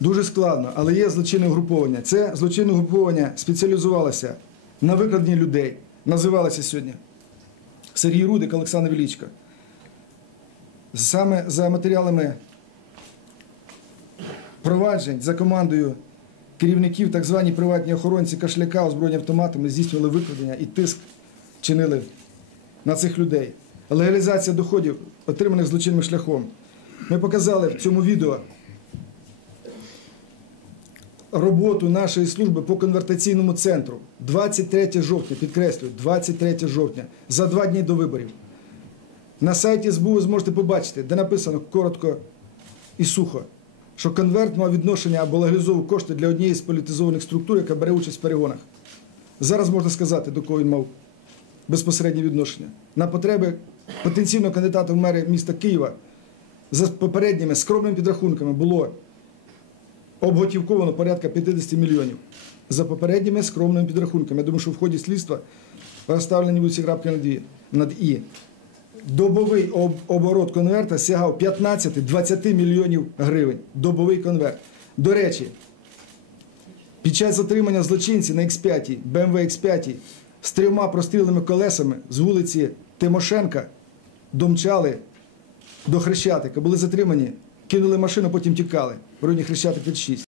Дуже складно, але є злочинне угруповання. Це злочинне угруповання спеціалізувалося на викраденні людей. Називалося сьогодні Сергій Рудик, Олександр Величко. Саме за матеріалами проваджень за командою керівників так звані приватні охоронці кашляка, озброєні автоматами, здійснювали викрадення і тиск чинили на цих людей. Легалізація доходів, отриманих злочинним шляхом. Ми показали в цьому відео роботу нашої служби по конвертаційному центру 23 жовтня, підкреслюю, 23 жовтня, за два дні до виборів. На сайті СБУ зможете побачити, де написано коротко і сухо, що конверт мав відношення або легалізовував кошти для однієї з політизованих структур, яка бере участь в перегонах. Зараз можна сказати, до кого він мав безпосереднє відношення. На потреби потенційного кандидата в мери міста Києва за попередніми скромними підрахунками було обготівковано порядка 50 мільйонів. За попередніми скромними підрахунками. Я думаю, що в ході слідства розставлені будуть ці крапки над «і». над І. Добовий об- оборот конверта сягав 15-20 мільйонів гривень. Добовий конверт. До речі, під час затримання злочинців на X5, BMW X5 з трьома прострілими колесами з вулиці Тимошенка домчали до Хрещатика, були затримані, кинули машину, потім тікали в районі Хрещатик 36.